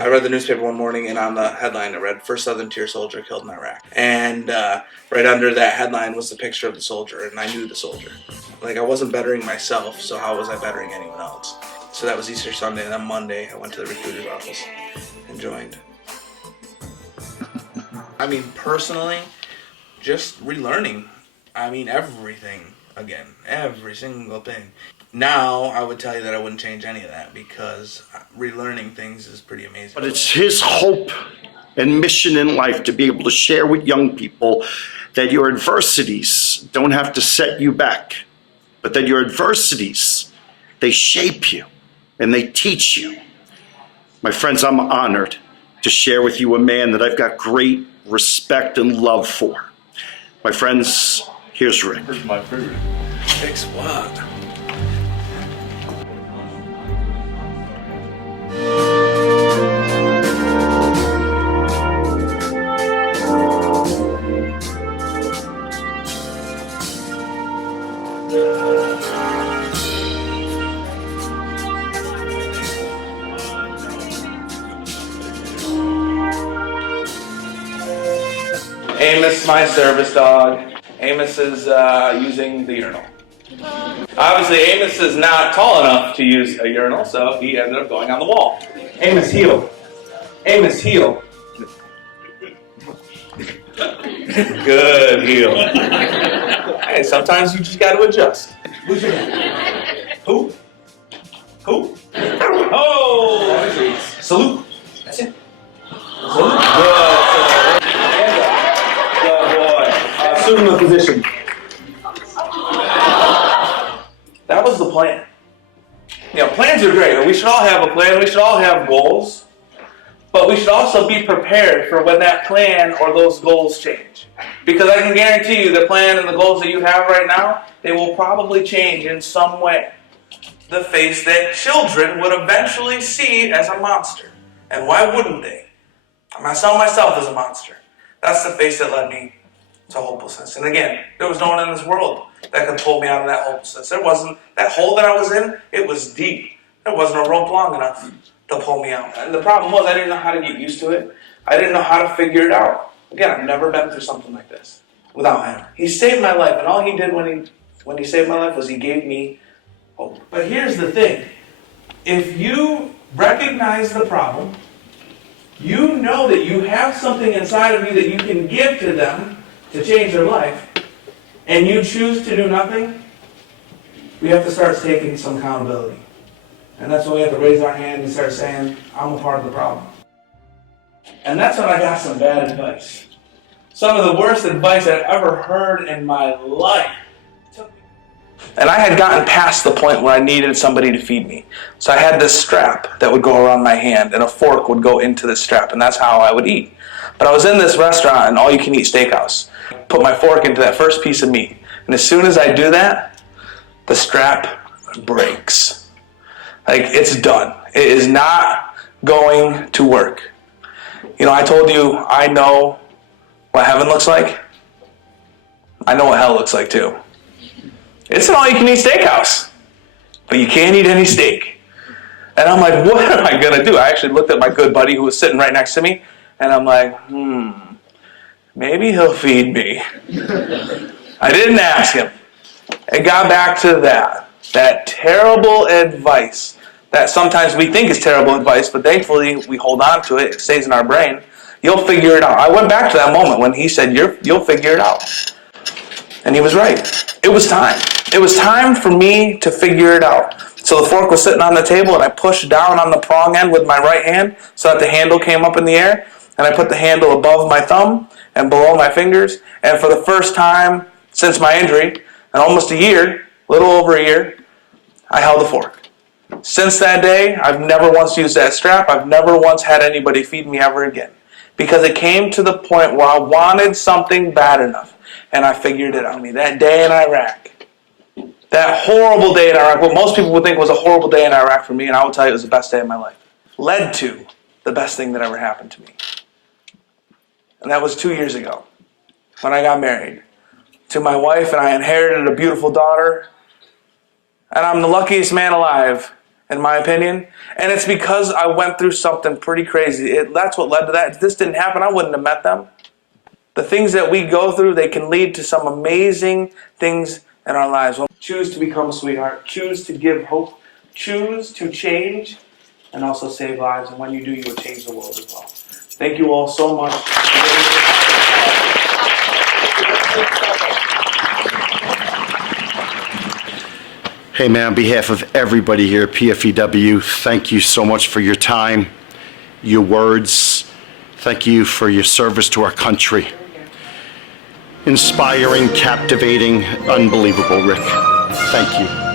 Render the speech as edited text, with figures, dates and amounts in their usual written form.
I read the newspaper one morning, and on the headline it read, "First Southern Tier Soldier Killed in Iraq." And right under that headline was the picture of the soldier, and I knew the soldier. Like, I wasn't bettering myself, so how was I bettering anyone else? So that was Easter Sunday, and then Monday I went to the recruiter's office and joined. I mean, personally, just relearning. I mean, everything again, every single thing. Now, I would tell you that I wouldn't change any of that, because relearning things is pretty amazing. But it's his hope and mission in life to be able to share with young people that your adversities don't have to set you back, but that your adversities, they shape you and they teach you. My friends, I'm honored to share with you a man that I've got great respect and love for. My friends, here's Rick. Here's my food. Fix what? Amos, my service dog. Amos is using the urinal. Obviously, Amos is not tall enough to use a urinal, so he ended up going on the wall. Amos, heel. Amos, heel. Good heel. Hey, sometimes you just got to adjust. Who's your name? Who? Who? Oh! Salute. That's it. Salute. Good. Good boy. Assume the position. That was the plan. You know, plans are great. We should all have a plan. We should all have goals. But we should also be prepared for when that plan or those goals change. Because I can guarantee you the plan and the goals that you have right now, they will probably change in some way. The face that children would eventually see as a monster. And why wouldn't they? I saw myself as a monster. That's the face that led me to hopelessness. And again, there was no one in this world that could pull me out of that hopelessness. There wasn't. That hole that I was in, it was deep. There wasn't a rope long enough to pull me out. And the problem was I didn't know how to get used to it. I didn't know how to figure it out. Again, I've never been through something like this without him. He saved my life, and all he did when he saved my life was he gave me hope. But here's the thing. If you recognize the problem, you know that you have something inside of you that you can give to them to change their life, and you choose to do nothing, we have to start taking some accountability. And that's when we have to raise our hand and start saying, I'm a part of the problem. And that's when I got some bad advice. Some of the worst advice I've ever heard in my life. And I had gotten past the point where I needed somebody to feed me. So I had this strap that would go around my hand, and a fork would go into this strap, and that's how I would eat. But I was in this restaurant, an all-you-can-eat steakhouse. Put my fork into that first piece of meat. And as soon as I do that, the strap breaks. Like, it's done. It is not going to work. You know, I told you I know what heaven looks like. I know what hell looks like too. It's an all-you-can-eat steakhouse, but you can't eat any steak. And I'm like, what am I going to do? I actually looked at my good buddy who was sitting right next to me, and I'm like, maybe he'll feed me. I didn't ask him. It got back to that terrible advice that sometimes we think is terrible advice, but thankfully we hold on to it. It stays in our brain. You'll figure it out. I went back to that moment when he said, you'll figure it out. And he was right. It was time. It was time for me to figure it out. So the fork was sitting on the table, and I pushed down on the prong end with my right hand so that the handle came up in the air, and I put the handle above my thumb and below my fingers. And for the first time since my injury, in almost a year, a little over a year, I held the fork. Since that day, I've never once used that strap. I've never once had anybody feed me ever again. Because it came to the point where I wanted something bad enough. And I figured it out. That day in Iraq, that horrible day in Iraq, what most people would think was a horrible day in Iraq for me, and I will tell you it was the best day of my life, led to the best thing that ever happened to me. And that was 2 years ago when I got married to my wife, and I inherited a beautiful daughter. And I'm the luckiest man alive. in my opinion. And it's because I went through something pretty crazy. That's what led to that. If this didn't happen, I wouldn't have met them. The things that we go through, they can lead to some amazing things in our lives. Choose to become a sweetheart. Choose to give hope. Choose to change and also save lives. And when you do, you will change the world as well. Thank you all so much. Hey man, on behalf of everybody here at PFEW, thank you so much for your time, your words. Thank you for your service to our country. Inspiring, captivating, unbelievable, Rick. Thank you.